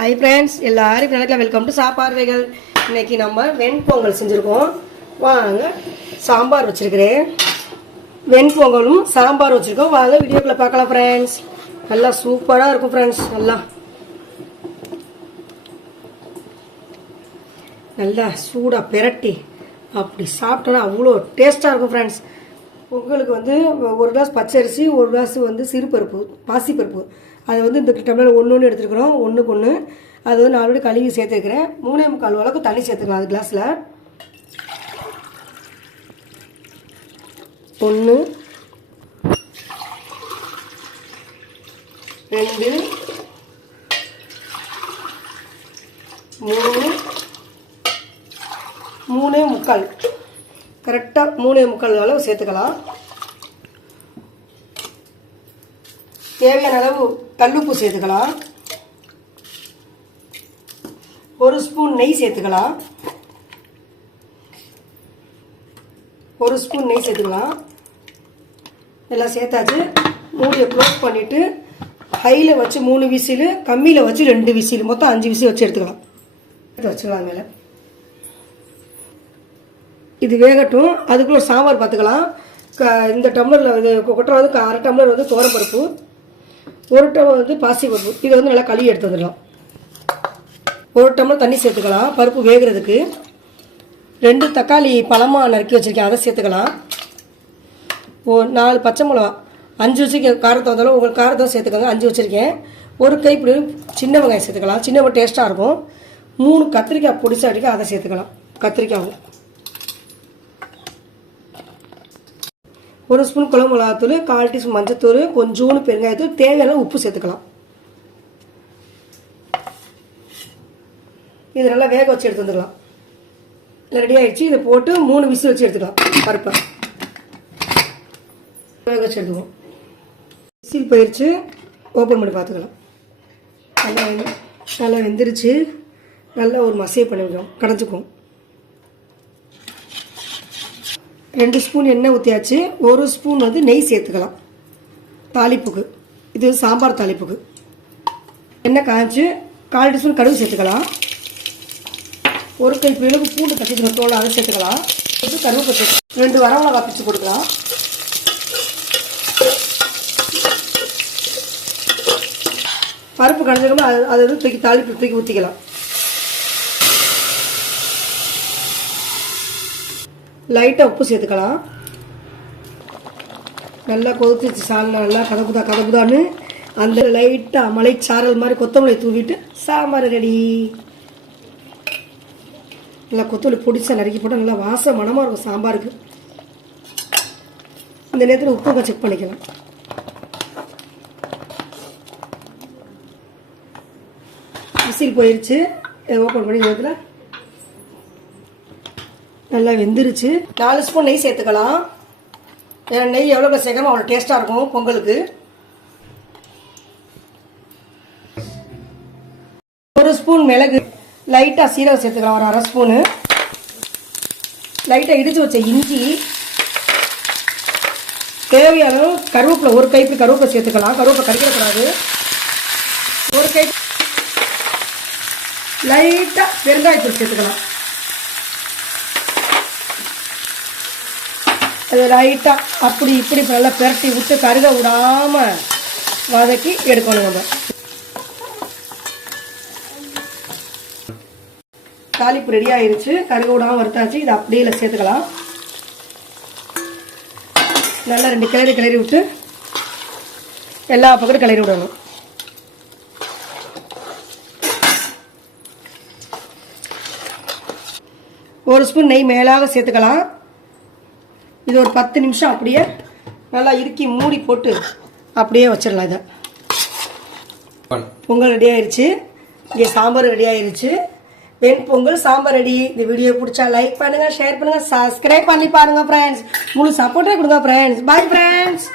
Hi friends எல்லாரும் வணக்கம் welcome to சாப்பார்வைகள். இன்னைக்கு நம்ம வெண்பொங்கல் செஞ்சுருக்கோம். வாங்க சாம்பார் வச்சுருக்கிறேன். வெண்பொங்கலும் சாம்பார் வச்சுருக்கோம். வாங்க வீடியோக்குள்ளே பார்க்கலாம் ஃப்ரெண்ட்ஸ் நல்லா சூப்பராக இருக்கும் ஃப்ரெண்ட்ஸ் நல்லா. நல்லா சூடாக பிரட்டி அப்படி சாப்பிட்டோன்னா அவ்வளோ டேஸ்ட்டாக இருக்கும் ஃப்ரெண்ட்ஸ் உங்களுக்கு வந்து ஒரு கிளாஸ் பச்சரிசி ஒரு கிளாஸ் வந்து சிறுபருப்பு பாசிப்பருப்பு. அது வந்து இந்த டம்ளர் ஒன்று ஒன்று எடுத்துருக்குறோம். ஒன்றுக்கு ஒன்று அது வந்து நாலு கழுவி சேர்த்துருக்கிறேன். மூணே முக்கால் அளவுக்கு தண்ணி சேர்த்துக்கலாம் அது கிளாஸில். ஒன்று ரெண்டு. மூணு. மூணே முக்கால். கரெக்டாக மூணே முக்கால் அளவு சேர்த்துக்கலாம். தேவையான அளவு கல்லுப்பு சேர்த்துக்கலாம். ஒரு ஸ்பூன் நெய் சேர்த்துக்கலாம். ஒரு ஸ்பூன் நெய் சேர்த்துக்கலாம். எல்லாம் சேர்த்தாச்சு. மூடியை க்ளோஸ் பண்ணிவிட்டு ஹையில் வச்சு மூணு விசில் கம்மியில் வச்சு ரெண்டு விசில் மொத்தம் அஞ்சு விசில் வச்சு எடுத்துக்கலாம். எடுத்து வச்சுக்கலாம் மேலே. இது வேகட்டும். அதுக்குள்ள சாம்பார் பார்த்துக்கலாம் க இந்த டம்ளரில் இது கொட்டை வந்து க- அரை டம்ளர் வந்து துவரப்பருப்பு ஒரு டம்ளர் வந்து பாசி பருப்பு இதை வந்து நல்லா கழுவி எடுத்து வந்துடலாம். ஒரு டம்ளர் தண்ணி சேர்த்துக்கலாம். பருப்பு வேகிறதுக்கு. ரெண்டு தக்காளி பழமாக நறுக்கி வச்சுருக்கேன். அதை சேர்த்துக்கலாம். ஓ நாலு பச்சை மிளகா. அஞ்சு வச்சுருக்கேன் காரத்தை வந்தாலும் உங்களுக்கு காரத்தை சேர்த்துக்கோங்க. அஞ்சு வச்சுருக்கேன். ஒரு கைப்பிடி சின்ன வெங்காயம் சேர்த்துக்கலாம். சின்ன டேஸ்ட்டாக இருக்கும். மூணு கத்திரிக்காய் பொடிசா அடிக்க அதை சேர்த்துக்கலாம். கத்திரிக்காவும். ஒரு ஸ்பூன் குழம்பு மிளகாத்தூள் கால் டீஸ்பூன் மஞ்சத்தூள் கொஞ்சோண்டு பெருங்காயத்தூள் தேவையான உப்பு சேர்த்துக்கலாம். இது நல்லா வேக வச்சு எடுத்து வந்துடலாம். ரெடி ஆகிடுச்சு இதை போட்டு மூணு விசில் வச்சு எடுத்துக்கலாம். பருப்பை. வேக வச்சு எடுத்துக்குவோம். விசில் போயிடுச்சு ஓப்பன் பண்ணி பார்த்துக்கலாம். நல்லா நல்லா வெந்துருச்சு. நல்லா ஒரு மசையை பண்ணிவிடும் கடைஞ்சிக்கும். ரெண்டு ஸ்பூன் எண்ணெய் ஊற்றியாச்சு ஒரு ஸ்பூன் வந்து நெய் சேர்த்துக்கலாம். தாளிப்புக்கு. இது சாம்பார் தாளிப்புக்கு. எண்ணெய் காய்ச்சி கால் டீஸ்பூன் கடுகு சேர்த்துக்கலாம். ஒரு கை பிளவு பூண்டு கட்டிட்டு தோலை அதை சேர்த்துக்கலாம். இது கருவேப்பட்டு ரெண்டு வரமிளகா பிச்சு கொடுக்கலாம். பருப்பு கடைஞ்சக்கமா அது அதை தூக்கி தாளிப்பு தூக்கி ஊற்றிக்கலாம் லைட்டாக உப்பு சேர்த்துக்கலாம். நல்லா கொதிச்சு சால் நல்லா கதப்புதா கதப்புதான்னு அந்த லைட்டாக மலைச்சாரல் மாதிரி கொத்தமல்லி தூவிட்டு சாம்பார் ரெடி. நல்லா கொத்தமல்லி பொடிச்சா நறுக்கி போட்டால் நல்லா வாசம் மணமாக இருக்கும் சாம்பாருக்கு. அந்த நேரத்தில் உப்பு செக் பண்ணிக்கலாம். விசில் போயிடுச்சு ஓப்பன் பண்ணி நேரத்தில் நல்லா வெந்துருச்சு. நாலு ஸ்பூன் நெய் சேர்த்துக்கலாம். ஏன்னா நெய் எவ்வளோ சேர்க்கணும் அவ்வளோ டேஸ்ட்டாக இருக்கும் பொங்கலுக்கு. ஒரு ஸ்பூன் மிளகு. லைட்டாக சீரகம் சேர்த்துக்கலாம் ஒரு அரை ஸ்பூனு. லைட்டாக இடித்து வச்ச இஞ்சி. தேவையான கருவேப்பில் கருவேப்பிலை ஒரு கைப்பு கருவேப்பிலை சேர்த்துக்கலாம். கருவேப்பிலை கறிக்கக்கூடாது ஒரு கை லைட்டாக பெருங்காயத்தூள் சேர்த்துக்கலாம். அது லைட்டாக அப்படி இப்படி நல்லா பிரட்டி விட்டு கருக விடாமல் வதக்கி எடுக்கணும் நம்ம. தாளிப்பு ரெடி ஆயிருச்சு. கருக விடாமல் வறுத்தாச்சு. இதை அப்படியே இல்லை சேர்த்துக்கலாம். நல்லா ரெண்டு கிளறி கிளறி விட்டு எல்லா பக்கத்தும் கிளறி விடணும். ஒரு ஸ்பூன் நெய் மேலாக சேர்த்துக்கலாம். இது ஒரு பத்து நிமிஷம் அப்படியே நல்லா இறுக்கி மூடி போட்டு அப்படியே வச்சிடலாம் இதை. பொங்கல் ரெடி ஆயிருச்சு. இங்கே சாம்பார் ரெடி ஆயிருச்சு. வெண் பொங்கல் சாம்பார் ரெடி இந்த வீடியோ பிடிச்சா லைக் பண்ணுங்க ஷேர் பண்ணுங்க சப்ஸ்கிரைப் பண்ணி பாருங்க ஃப்ரெண்ட்ஸ் முழு சப்போர்ட்டே கொடுங்க ஃப்ரெண்ட்ஸ் பாய் ஃப்ரெண்ட்ஸ்